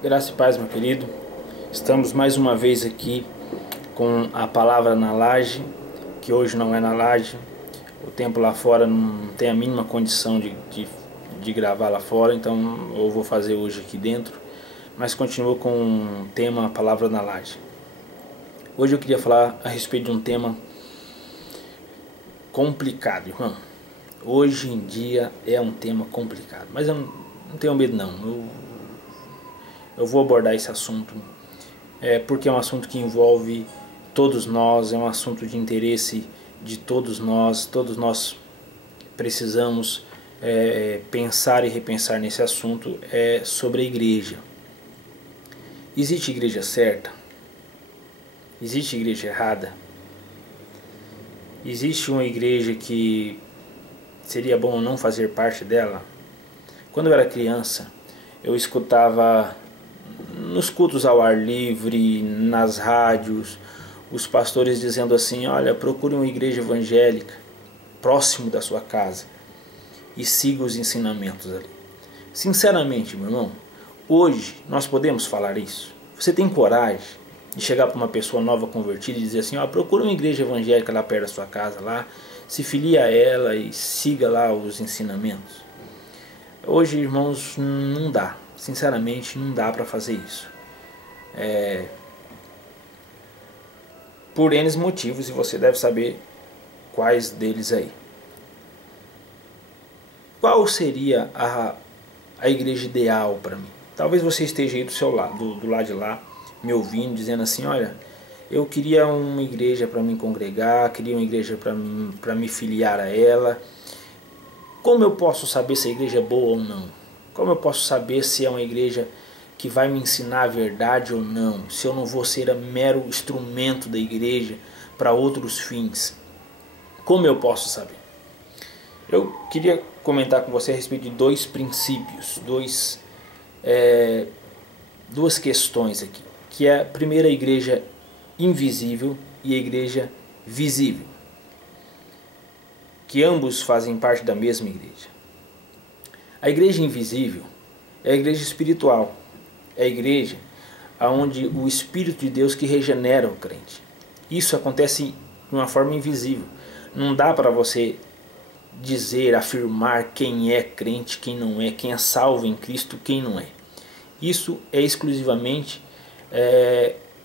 Graça e paz, meu querido. Estamos mais uma vez aqui com a palavra na laje, que hoje não é na laje. O tempo lá fora não tem a mínima condição de gravar lá fora, então eu vou fazer hoje aqui dentro. Mas continuo com o tema a palavra na laje. Hoje eu queria falar a respeito de um tema complicado, irmão. Hoje em dia é um tema complicado, mas eu não tenho medo não. Eu vou abordar esse assunto porque é um assunto que envolve todos nós, é um assunto de interesse de todos nós. Todos nós precisamos pensar e repensar nesse assunto, sobre a igreja. Existe igreja certa? Existe igreja errada? Existe uma igreja que seria bom não fazer parte dela? Quando eu era criança, eu escutava nos cultos ao ar livre, nas rádios, os pastores dizendo assim: olha, procure uma igreja evangélica próximo da sua casa e siga os ensinamentos ali. Sinceramente, meu irmão, hoje nós podemos falar isso? Você tem coragem de chegar para uma pessoa nova convertida e dizer assim: ó, procure uma igreja evangélica lá perto da sua casa, lá, se filie a ela e siga lá os ensinamentos? Hoje, irmãos, não dá. Sinceramente, não dá para fazer isso. Por N motivos, e você deve saber quais deles aí. Qual seria a igreja ideal para mim? Talvez você esteja aí do seu lado, do lado de lá, me ouvindo, dizendo assim: olha, eu queria uma igreja para me congregar, queria uma igreja para me filiar a ela. Como eu posso saber se a igreja é boa ou não? Como eu posso saber se é uma igreja que vai me ensinar a verdade ou não? Se eu não vou ser mero instrumento da igreja para outros fins? Como eu posso saber? Eu queria comentar com você a respeito de dois princípios, duas questões aqui. Que é a primeira, a igreja invisível e a igreja visível. Que ambos fazem parte da mesma igreja. A igreja invisível é a igreja espiritual. É a igreja onde o Espírito de Deus que regenera o crente. Isso acontece de uma forma invisível. Não dá para você dizer, afirmar quem é crente, quem não é, quem é salvo em Cristo, quem não é. Isso é exclusivamente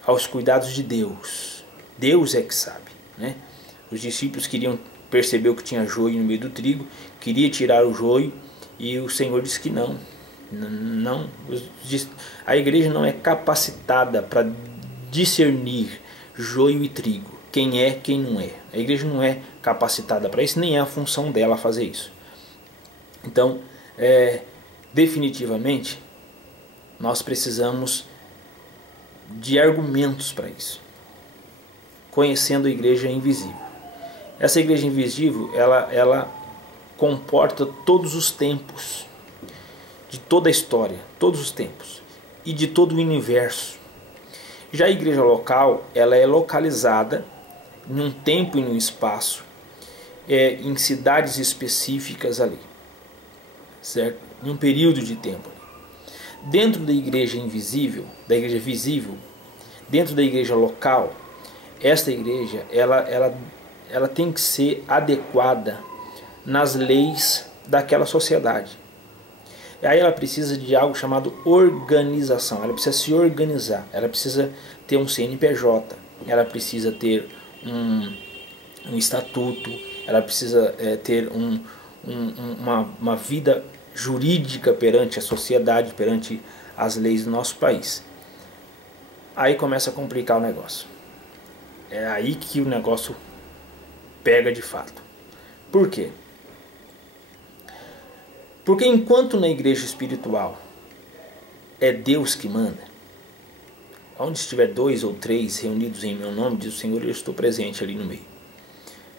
aos cuidados de Deus. Deus é que sabe, né? Os discípulos queriam perceber que tinha joio no meio do trigo, queria tirar o joio, e o Senhor disse que não. A igreja não é capacitada para discernir joio e trigo, quem é, quem não é. A igreja não é capacitada para isso, nem é a função dela fazer isso. Então, definitivamente, nós precisamos de argumentos para isso, conhecendo a igreja invisível. Essa igreja invisível, ela comporta todos os tempos, de toda a história, todos os tempos, e de todo o universo. Já a igreja local, ela é localizada em um tempo e num espaço, em cidades específicas ali, certo? Em um período de tempo ali. Dentro da igreja invisível, da igreja visível, dentro da igreja local, esta igreja, ela tem que ser adequada nas leis daquela sociedade. E aí ela precisa de algo chamado organização. Ela precisa se organizar. Ela precisa ter um CNPJ. Ela precisa ter um estatuto. Ela precisa ter uma vida jurídica perante a sociedade, perante as leis do nosso país. Aí começa a complicar o negócio. É aí que o negócio pega de fato. Por quê? Porque enquanto na igreja espiritual é Deus que manda, onde estiver 2 ou 3 reunidos em meu nome, diz o Senhor, eu estou presente ali no meio.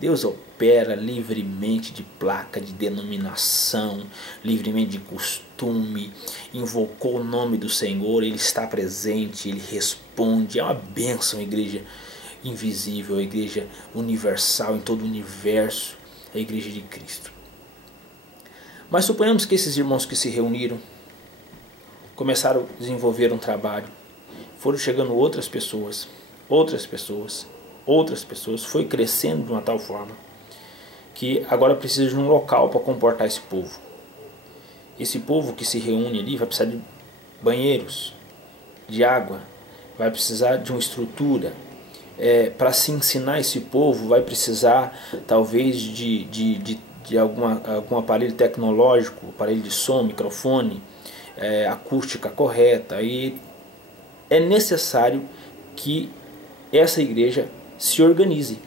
Deus opera livremente de placa, de denominação, livremente de costume, invocou o nome do Senhor, Ele está presente, Ele responde. É uma bênção a igreja invisível, a igreja universal em todo o universo, a igreja de Cristo. Mas suponhamos que esses irmãos que se reuniram começaram a desenvolver um trabalho, foram chegando outras pessoas, outras pessoas, outras pessoas, foi crescendo de uma tal forma que agora precisa de um local para comportar esse povo. Esse povo que se reúne ali vai precisar de banheiros, de água, vai precisar de uma estrutura. Para se ensinar esse povo vai precisar talvez de algum aparelho tecnológico, aparelho de som, microfone, acústica correta. E é necessário que essa igreja se organize.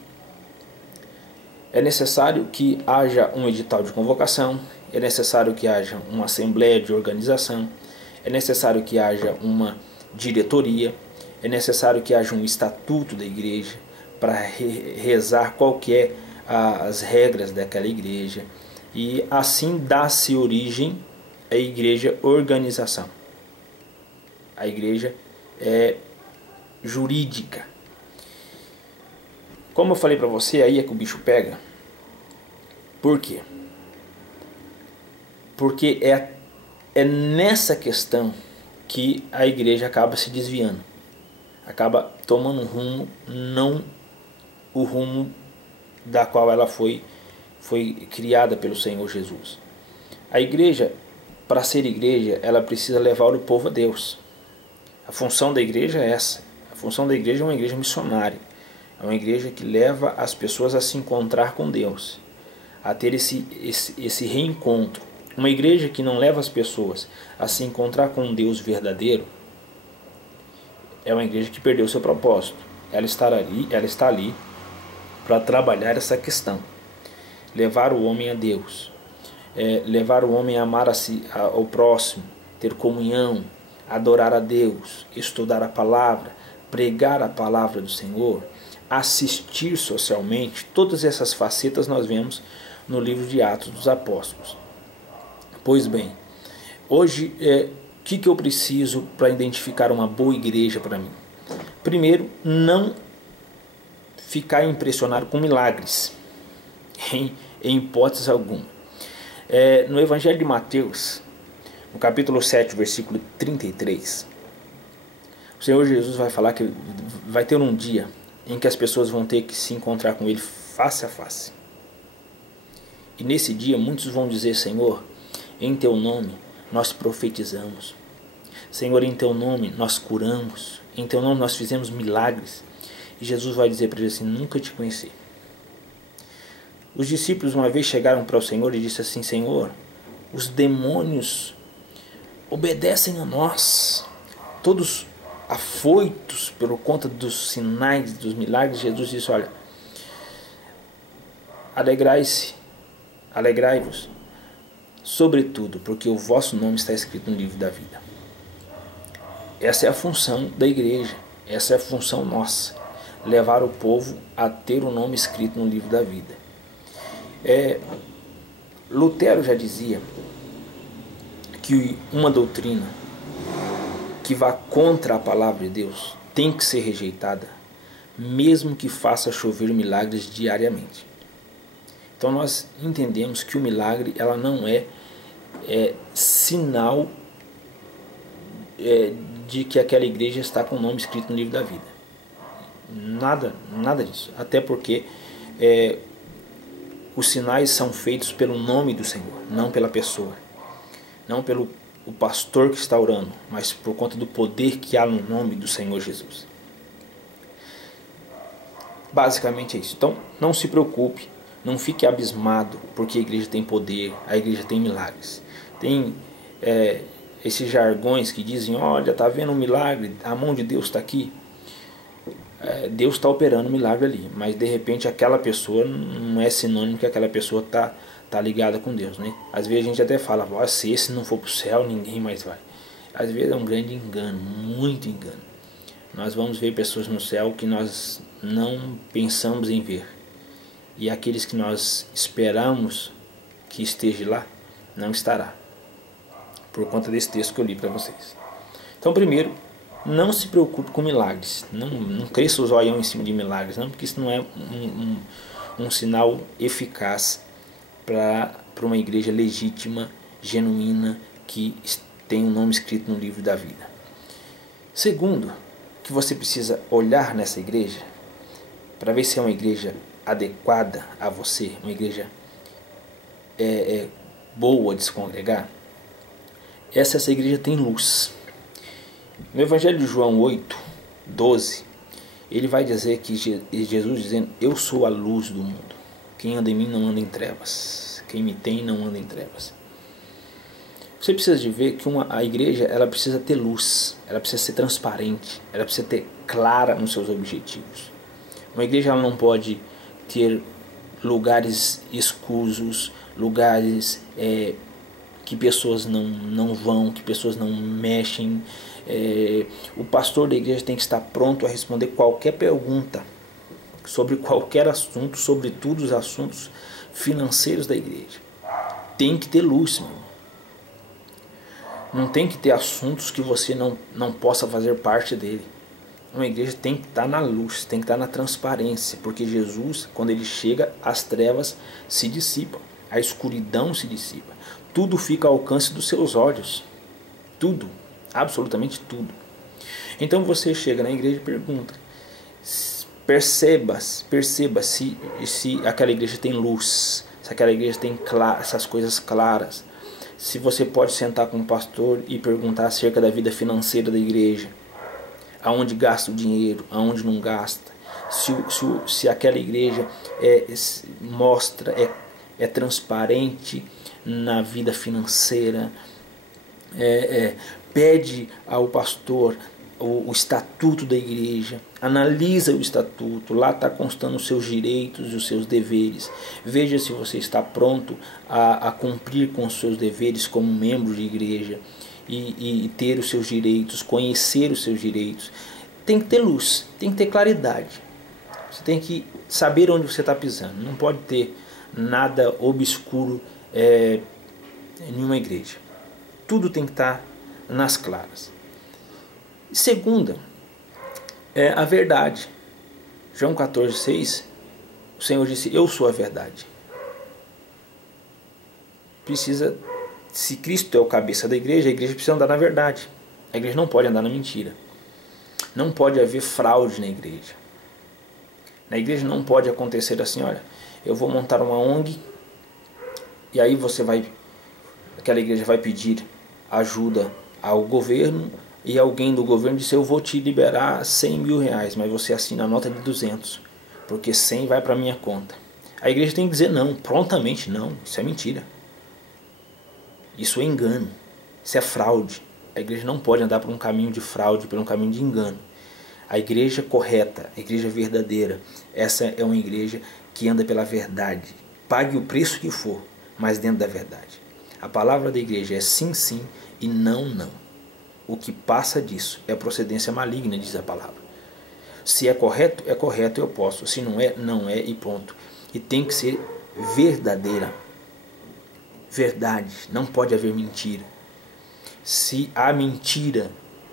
É necessário que haja um edital de convocação, é necessário que haja uma assembleia de organização, é necessário que haja uma diretoria, é necessário que haja um estatuto da igreja para rezar qual que é as regras daquela igreja, e assim dá-se origem à igreja organização. A igreja é jurídica. Como eu falei para você, aí é que o bicho pega. Por quê? Porque é nessa questão que a igreja acaba se desviando, acaba tomando um rumo, não o rumo da qual ela foi criada pelo Senhor Jesus. A igreja, para ser igreja, ela precisa levar o povo a Deus. A função da igreja é essa. A função da igreja é uma igreja missionária. É uma igreja que leva as pessoas a se encontrar com Deus, a ter esse reencontro. Uma igreja que não leva as pessoas a se encontrar com um Deus verdadeiro é uma igreja que perdeu seu propósito. Ela está ali para trabalhar essa questão, levar o homem a Deus, levar o homem a amar ao próximo, ter comunhão, adorar a Deus, estudar a palavra, pregar a palavra do Senhor, assistir socialmente. Todas essas facetas nós vemos no livro de Atos dos Apóstolos. Pois bem, hoje o que eu preciso para identificar uma boa igreja para mim? Primeiro, não ficar impressionado com milagres, em hipótese alguma. No Evangelho de Mateus, no capítulo 7, versículo 33, o Senhor Jesus vai falar que vai ter um dia em que as pessoas vão ter que se encontrar com Ele face a face. E nesse dia muitos vão dizer: Senhor, em Teu nome nós profetizamos. Senhor, em Teu nome nós curamos. Em Teu nome nós fizemos milagres. E Jesus vai dizer para eles assim: nunca te conheci. Os discípulos uma vez chegaram para o Senhor e disseram assim: Senhor, os demônios obedecem a nós. Todos afoitos por conta dos sinais, dos milagres. Jesus disse: olha, alegrai-vos, sobretudo, porque o vosso nome está escrito no livro da vida. Essa é a função da igreja, essa é a função nossa, levar o povo a ter o nome escrito no livro da vida. Lutero já dizia que uma doutrina que vá contra a palavra de Deus tem que ser rejeitada, mesmo que faça chover milagres diariamente. Então nós entendemos que o milagre ela não é sinal de que aquela igreja está com o nome escrito no livro da vida. Nada disso. Até porque os sinais são feitos pelo nome do Senhor, não pela pessoa, não pelo o pastor que está orando, mas por conta do poder que há no nome do Senhor Jesus. Basicamente é isso. Então não se preocupe, não fique abismado porque a igreja tem poder, a igreja tem milagres. Tem esses jargões que dizem: olha, está vendo um milagre, a mão de Deus está aqui. Deus está operando um milagre ali, mas de repente aquela pessoa não é sinônimo que aquela pessoa está ligada com Deus, né? Às vezes a gente até fala: se esse não for para o céu, ninguém mais vai. Às vezes é um grande engano, muito engano. Nós vamos ver pessoas no céu que nós não pensamos em ver, e aqueles que nós esperamos que esteja lá, não estará, por conta desse texto que eu li para vocês. Então, primeiro, não se preocupe com milagres, não cresça o zoião em cima de milagres, não, porque isso não é um sinal eficaz para uma igreja legítima, genuína, que tem um nome escrito no livro da vida. Segundo, que você precisa olhar nessa igreja para ver se é uma igreja adequada a você, uma igreja boa de se congregar. Essa igreja tem luz. No Evangelho de João 8:12, ele vai dizer que Jesus dizendo: eu sou a luz do mundo, quem anda em mim não anda em trevas, quem me tem não anda em trevas. Você precisa de ver que a igreja, ela precisa ter luz, ela precisa ser transparente, ela precisa ter clara nos seus objetivos. Uma igreja, ela não pode ter lugares escusos, lugares que pessoas não vão, que pessoas não mexem. O pastor da igreja tem que estar pronto a responder qualquer pergunta sobre qualquer assunto, sobretudo os assuntos financeiros da igreja. Tem que ter luz, meu irmão. Não tem que ter assuntos que você não possa fazer parte dele. Uma igreja tem que estar na luz, tem que estar na transparência, porque Jesus, quando ele chega, as trevas se dissipam, a escuridão se dissipa, tudo fica ao alcance dos seus olhos, tudo, absolutamente tudo. Então você chega na igreja e pergunta, perceba se aquela igreja tem luz, se aquela igreja tem essas coisas claras, se você pode sentar com o pastor e perguntar acerca da vida financeira da igreja, aonde gasta o dinheiro, aonde não gasta, se aquela igreja é transparente na vida financeira, pede ao pastor o estatuto da igreja, analisa o estatuto, lá está constando os seus direitos e os seus deveres, veja se você está pronto a cumprir com os seus deveres como membro de igreja, e ter os seus direitos, conhecer os seus direitos. Tem que ter luz, tem que ter claridade, você tem que saber onde você está pisando, não pode ter nada obscuro em nenhuma igreja, tudo tem que estar nas claras. Segunda, a verdade. João 14:6, o Senhor disse: eu sou a verdade. Se Cristo é o cabeça da igreja, a igreja precisa andar na verdade. A igreja não pode andar na mentira. Não pode haver fraude na igreja. Na igreja não pode acontecer assim: olha, eu vou montar uma ONG, e aí aquela igreja vai pedir ajuda ao governo, e alguém do governo disse: eu vou te liberar 100 mil reais, mas você assina a nota de 200, porque 100 vai para minha conta. A igreja tem que dizer não, prontamente não, isso é mentira. Isso é engano, isso é fraude. A igreja não pode andar por um caminho de fraude, por um caminho de engano. A igreja correta, a igreja verdadeira, essa é uma igreja que anda pela verdade. Pague o preço que for, mas dentro da verdade. A palavra da igreja é sim, sim e não, não. O que passa disso é procedência maligna, diz a palavra. Se é correto, eu posso. Se não é, não é e ponto. E tem que ser verdadeira. Verdade, não pode haver mentira. Se há mentira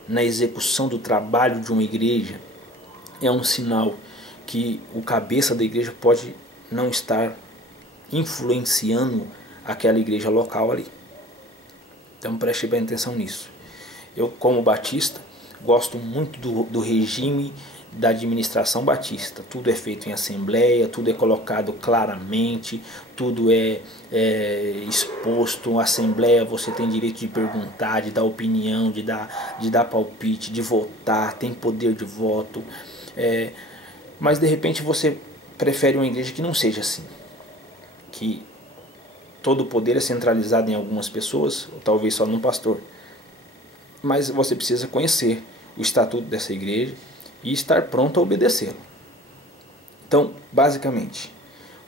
na execução do trabalho de uma igreja, é um sinal que o cabeça da igreja pode não estar influenciando aquela igreja local ali. Então preste bem atenção nisso. Eu, como batista, gosto muito do regime da administração batista. Tudo é feito em assembleia, tudo é colocado claramente, tudo é exposto. A assembleia, você tem direito de perguntar, de dar opinião, de dar palpite, de votar, tem poder de voto. Mas de repente você prefere uma igreja que não seja assim, que todo o poder é centralizado em algumas pessoas, ou talvez só num pastor. Mas você precisa conhecer o estatuto dessa igreja e estar pronto a obedecê-lo. Então, basicamente,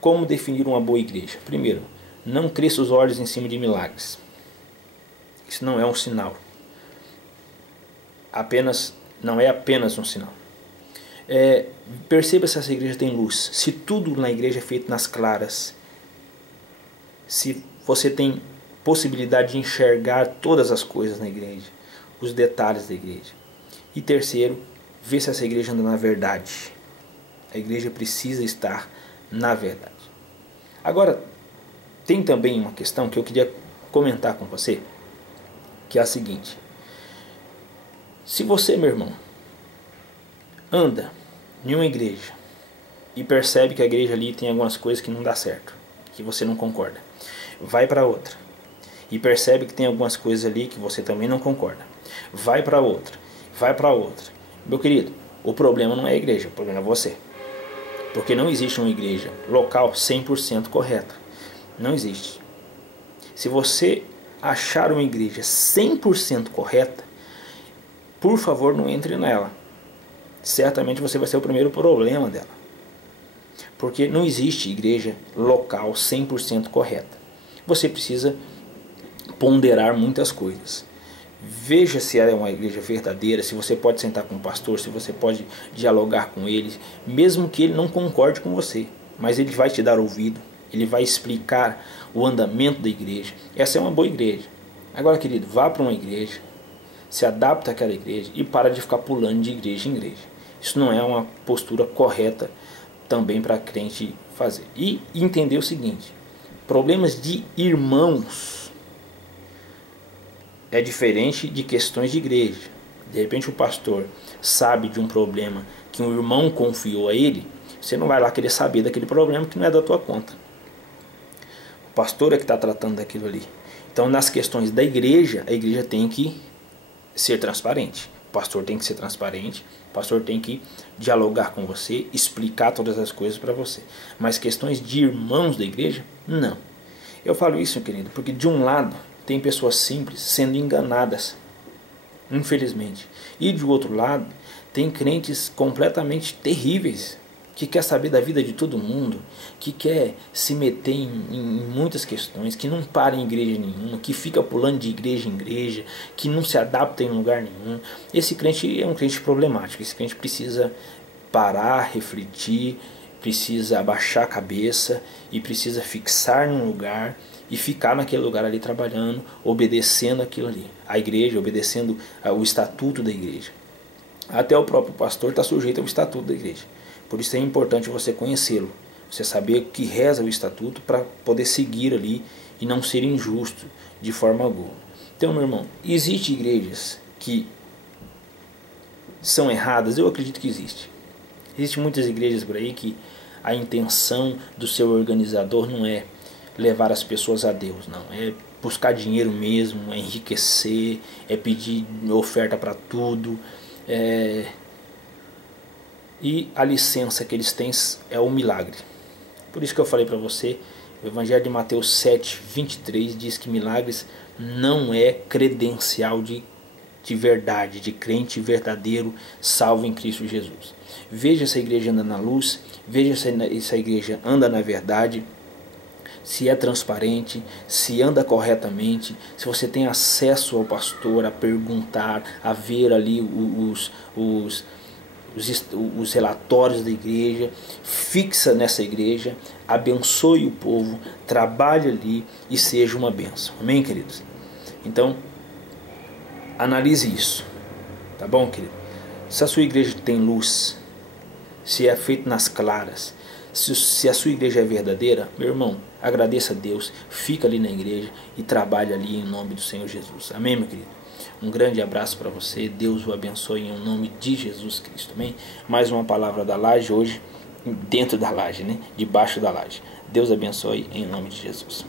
como definir uma boa igreja? Primeiro, não cresça os olhos em cima de milagres. Isso não é um sinal. Não é apenas um sinal. Perceba se essa igreja tem luz. Se tudo na igreja é feito nas claras. Se você tem possibilidade de enxergar todas as coisas na igreja, os detalhes da igreja. E terceiro, ver se essa igreja anda na verdade. A igreja precisa estar na verdade. Agora, tem também uma questão que eu queria comentar com você. que é a seguinte: se você, meu irmão, anda em uma igreja e percebe que a igreja ali tem algumas coisas que não dá certo, que você não concorda, vai para outra e percebe que tem algumas coisas ali que você também não concorda, vai para outra, vai para outra. Meu querido, o problema não é a igreja, o problema é você. Porque não existe uma igreja local 100% correta. Não existe. Se você achar uma igreja 100% correta, por favor, não entre nela. Certamente você vai ser o primeiro problema dela. Porque não existe igreja local 100% correta. Você precisa ponderar muitas coisas. Veja se ela é uma igreja verdadeira, se você pode sentar com o pastor, se você pode dialogar com ele, mesmo que ele não concorde com você, mas ele vai te dar ouvido, ele vai explicar o andamento da igreja. Essa é uma boa igreja. Agora, querido, vá para uma igreja, se adapta àquela igreja e para de ficar pulando de igreja em igreja. Isso não é uma postura correta também para crente fazer. E entender o seguinte: problemas de irmãos é diferente de questões de igreja. De repente o pastor sabe de um problema que um irmão confiou a ele, você não vai lá querer saber daquele problema que não é da tua conta. O pastor é que está tratando daquilo ali. Então, nas questões da igreja, a igreja tem que ser transparente. O pastor tem que ser transparente, o pastor tem que dialogar com você, explicar todas as coisas para você. Mas questões de irmãos da igreja, não. Eu falo isso, querido, porque de um lado tem pessoas simples sendo enganadas, infelizmente. E de outro lado, tem crentes completamente terríveis, que quer saber da vida de todo mundo, que quer se meter em muitas questões, que não para em igreja nenhuma, que fica pulando de igreja em igreja, que não se adapta em lugar nenhum. Esse crente é um crente problemático. Esse crente precisa parar, refletir, precisa abaixar a cabeça e precisa fixar num lugar e ficar naquele lugar ali trabalhando, obedecendo aquilo ali, a igreja, obedecendo o estatuto da igreja. Até o próprio pastor está sujeito ao estatuto da igreja. Por isso é importante você conhecê-lo, você saber o que reza o estatuto para poder seguir ali e não ser injusto de forma alguma. Então, meu irmão, existem igrejas que são erradas? Eu acredito que existe. Existem muitas igrejas por aí que a intenção do seu organizador não é levar as pessoas a Deus, não. É buscar dinheiro mesmo, é enriquecer, é pedir oferta para tudo. E a licença que eles têm é o milagre. Por isso que eu falei para você, o Evangelho de Mateus 7:23 diz que milagres não é credencial de verdade, de crente verdadeiro, salvo em Cristo Jesus. Veja se a igreja anda na luz, veja se a igreja anda na verdade, se é transparente, se anda corretamente, se você tem acesso ao pastor, a perguntar, a ver ali os relatórios da igreja, fixa nessa igreja, abençoe o povo, trabalhe ali e seja uma bênção. Amém, queridos? Então, analise isso, tá bom, querido? Se a sua igreja tem luz, se é feito nas claras, se a sua igreja é verdadeira, meu irmão, agradeça a Deus, fica ali na igreja e trabalhe ali em nome do Senhor Jesus. Amém, meu querido? Um grande abraço para você, Deus o abençoe em nome de Jesus Cristo, amém? Mais uma palavra da laje hoje, dentro da laje, né? Debaixo da laje. Deus abençoe em nome de Jesus.